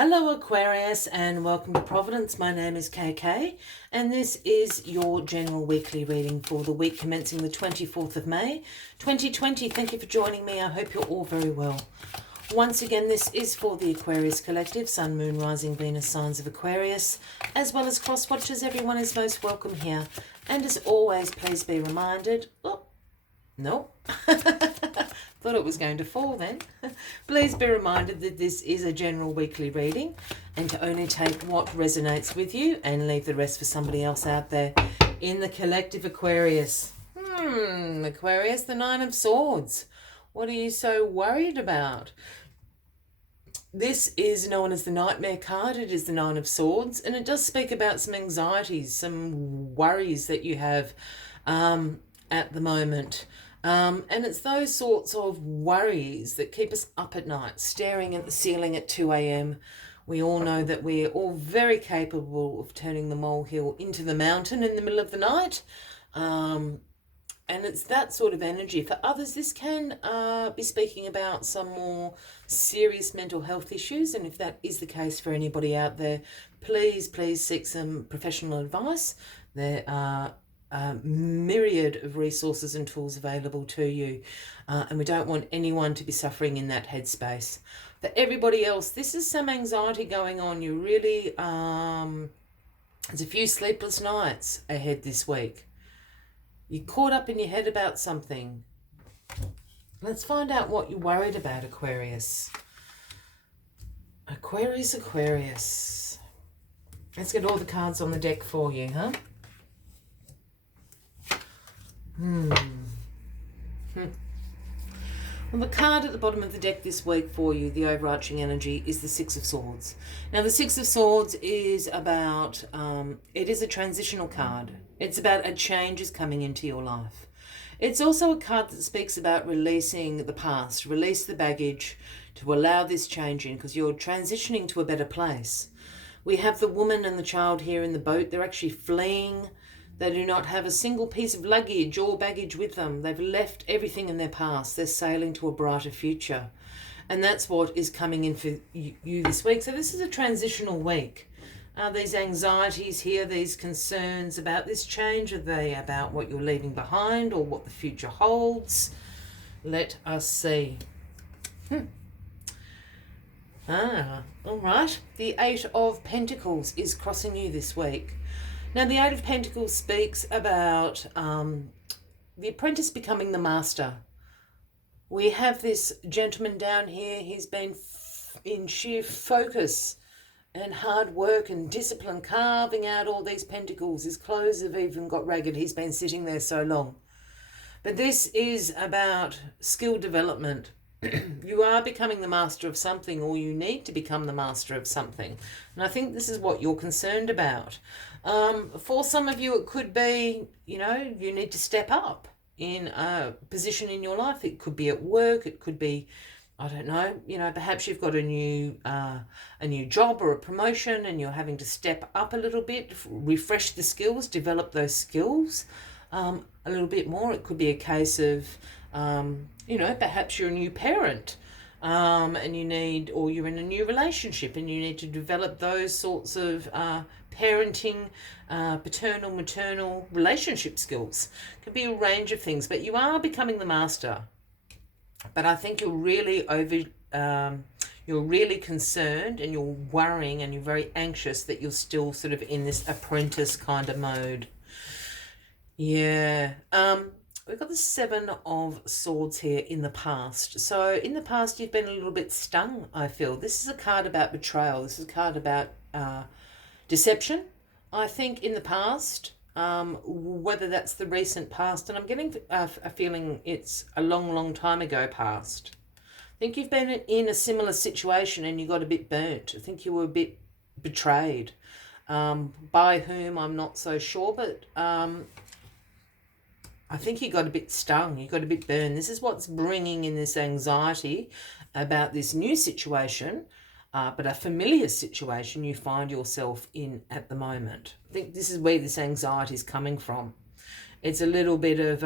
Hello Aquarius and welcome to Providence. My name is KK and this is your general weekly reading for the week commencing the 24th of May 2020. Thank you for joining me. I hope you're all very well. Once again, this is for the Aquarius Collective, Sun, Moon, Rising, Venus, signs of Aquarius, as well as cross watchers. Everyone is most welcome here. And as always, please be reminded... Oh, no. Thought it was going to fall then. Please be reminded that this is a general weekly reading and to only take what resonates with you and leave the rest for somebody else out there in the collective Aquarius. Aquarius, the Nine of Swords. What are you so worried about? This is known as the Nightmare card. It is the Nine of Swords and it does speak about some anxieties, some worries that you have at the moment. And it's those sorts of worries that keep us up at night, staring at the ceiling at 2 a.m. We all know that we're all very capable of turning the molehill into the mountain in the middle of the night. And it's that sort of energy. For others, this can be speaking about some more serious mental health issues. And if that is the case for anybody out there, please seek some professional advice. There are myriad of resources and tools available to you, and we don't want anyone to be suffering in that headspace. For everybody else, this is some anxiety going on. You really there's a few sleepless nights ahead this week. You're caught up in your head about something. Let's find out what you're worried about, Aquarius. Aquarius. Let's get all the cards on the deck for you, huh? Well, the card at the bottom of the deck this week for you, the overarching energy, is the Six of Swords. Now, the Six of Swords is about, it is a transitional card. It's about a change is coming into your life. It's also a card that speaks about releasing the past, release the baggage to allow this change in, because you're transitioning to a better place. We have the woman and the child here in the boat. They're actually fleeing. They do not have a single piece of luggage or baggage with them. They've left everything in their past. They're sailing to a brighter future. And that's what is coming in for you this week. So this is a transitional week. Are these anxieties here, these concerns about this change? Are they about what you're leaving behind or what the future holds? Let us see. All right. The Eight of Pentacles is crossing you this week. Now, the Eight of Pentacles speaks about the apprentice becoming the master. We have this gentleman down here. He's been in sheer focus and hard work and discipline, carving out all these pentacles. His clothes have even got ragged. He's been sitting there so long. But this is about skill development. You are becoming the master of something, or you need to become the master of something. And I think this is what you're concerned about. For some of you, it could be, you need to step up in a position in your life. It could be at work. It could be, I don't know, perhaps you've got a new job or a promotion and you're having to step up a little bit, refresh the skills, develop those skills a little bit more. It could be a case of, perhaps you're a new parent and you need, or you're in a new relationship and you need to develop those sorts of parenting, paternal, maternal relationship skills. It could be a range of things, but you are becoming the master. But I think you're really you're really concerned and you're worrying and you're very anxious that you're still sort of in this apprentice kind of mode. Yeah. We've got the Seven of Swords here in the past. So in the past, you've been a little bit stung, I feel. This is a card about betrayal. This is a card about deception. I think in the past, whether that's the recent past, and I'm getting a feeling it's a long time ago past. I think you've been in a similar situation and you got a bit burnt. I think you were a bit betrayed. By whom, I'm not so sure, but I think you got a bit stung, you got a bit burned. This is what's bringing in this anxiety about this new situation, but a familiar situation you find yourself in at the moment. I think this is where this anxiety is coming from. It's a little bit of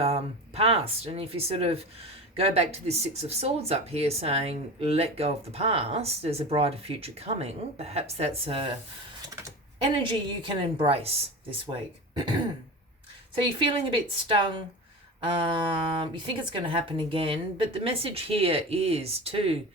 past, and if you sort of Go back to this Six of Swords up here saying, let go of the past. There's a brighter future coming. Perhaps that's a energy you can embrace this week. So you're feeling a bit stung. You think it's going to happen again. But the message here is to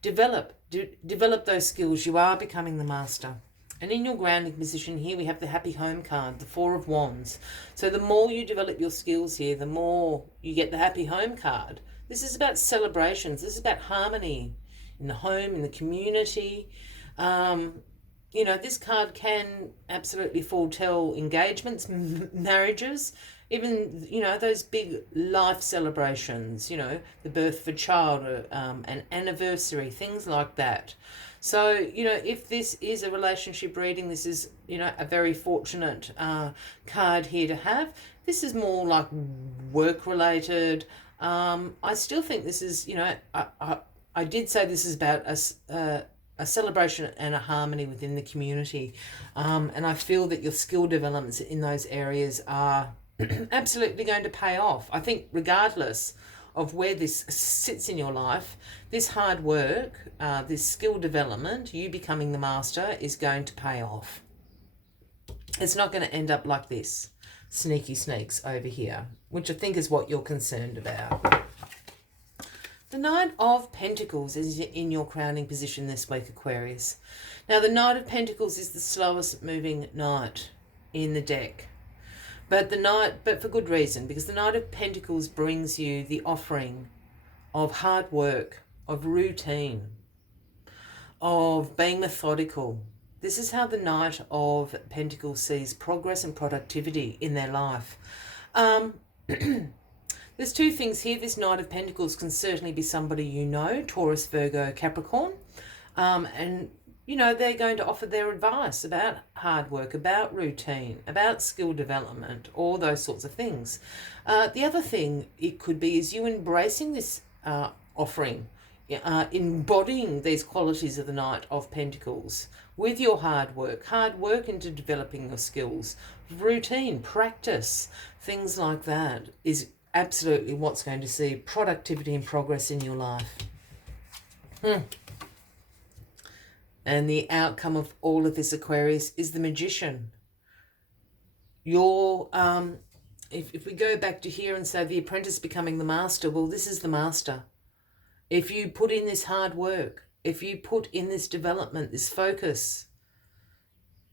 develop those skills. You are becoming the master. And in your grounding position here, we have the Happy Home card, the Four of Wands. So the more you develop your skills here, the more you get the Happy Home card. This is about celebrations. This is about harmony in the home, in the community. You know, this card can absolutely foretell engagements, marriages, even, you know, those big life celebrations, you know, the birth of a child, an anniversary, things like that. So, you know, if this is a relationship reading, this is, you know, a very fortunate card here to have. This is more like work-related. I still think this is, you know, I did say this is about a celebration and a harmony within the community. And I feel that your skill developments in those areas are absolutely going to pay off. I think regardless of where this sits in your life, this hard work, this skill development, you becoming the master, is going to pay off. It's not going to end up like this, sneaky snakes over here, which I think is what you're concerned about. The Knight of Pentacles is in your crowning position this week, Aquarius. Now, the Knight of Pentacles is the slowest moving knight in the deck. But for good reason, because the Knight of Pentacles brings you the offering of hard work, of routine, of being methodical. This is how the Knight of Pentacles sees progress and productivity in their life. There's two things here. This Knight of Pentacles can certainly be somebody you know, Taurus, Virgo, Capricorn. And, you know, they're going to offer their advice about hard work, about routine, about skill development, all those sorts of things. The other thing it could be is you embracing this offering, embodying these qualities of the Knight of Pentacles with your hard work into developing your skills, routine, practice, things like that is absolutely what's going to see productivity and progress in your life. And the outcome of all of this, Aquarius, is the Magician. Your if we go back to here and say the Apprentice becoming the master, well, this is the master. If you put in this hard work, if you put in this development, this focus,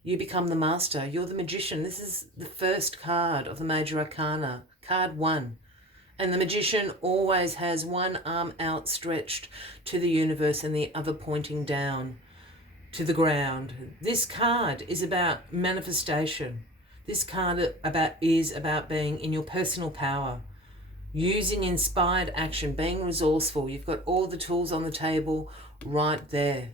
you become the master. You're the Magician. This is the first card of the Major Arcana, card 1. And the Magician always has one arm outstretched to the universe and the other pointing down to the ground. This card is about manifestation. This card is about being in your personal power, using inspired action, being resourceful. You've got all the tools on the table right there.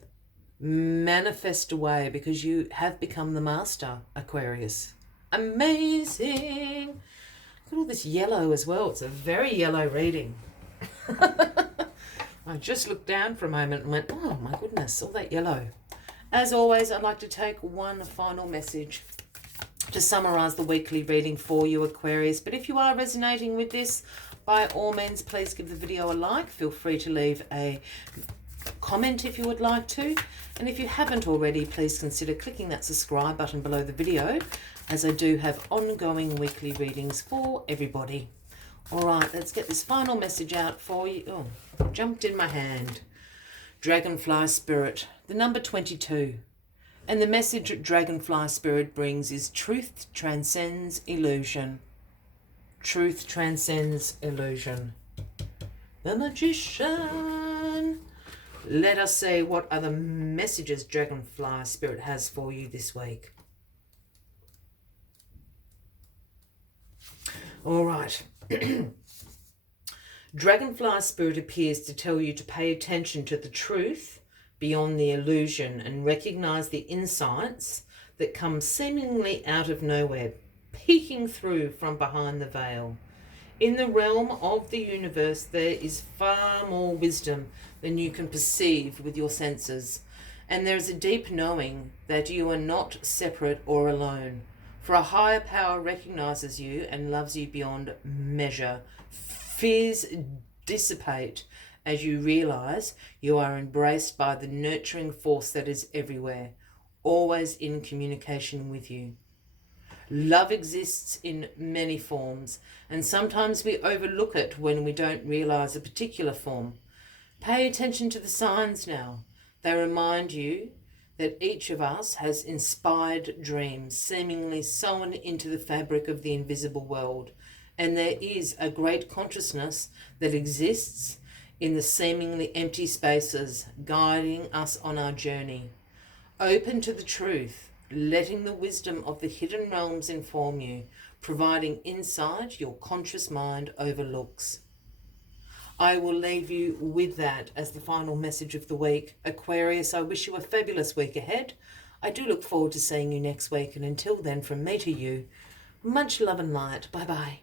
Manifest away because you have become the master, Aquarius. Amazing. Look at all this yellow as well. It's a very yellow reading. I just looked down for a moment and went, oh my goodness, all that yellow. As always, I'd like to take one final message to summarise the weekly reading for you, Aquarius. But if you are resonating with this, by all means, please give the video a like. Feel free to leave a comment if you would like to. And if you haven't already, please consider clicking that subscribe button below the video, as I do have ongoing weekly readings for everybody. All right, let's get this final message out for you. Oh, jumped in my hand. Dragonfly Spirit, the number 22. And the message Dragonfly Spirit brings is truth transcends illusion. Truth transcends illusion. The Magician. Let us see what other messages Dragonfly Spirit has for you this week. All right. Dragonfly Spirit appears to tell you to pay attention to the truth beyond the illusion and recognize the insights that come seemingly out of nowhere, peeking through from behind the veil. In the realm of the universe, there is far more wisdom than you can perceive with your senses, and there is a deep knowing that you are not separate or alone, for a higher power recognizes you and loves you beyond measure. Fears dissipate as you realize you are embraced by the nurturing force that is everywhere, always in communication with you. Love exists in many forms, and sometimes we overlook it when we don't realize a particular form. Pay attention to the signs now. They remind you that each of us has inspired dreams seemingly sewn into the fabric of the invisible world, and there is a great consciousness that exists in the seemingly empty spaces, guiding us on our journey. Open to the truth, letting the wisdom of the hidden realms inform you, providing insight your conscious mind overlooks. I will leave you with that as the final message of the week. Aquarius, I wish you a fabulous week ahead. I do look forward to seeing you next week, and until then, from me to you, much love and light. Bye-bye.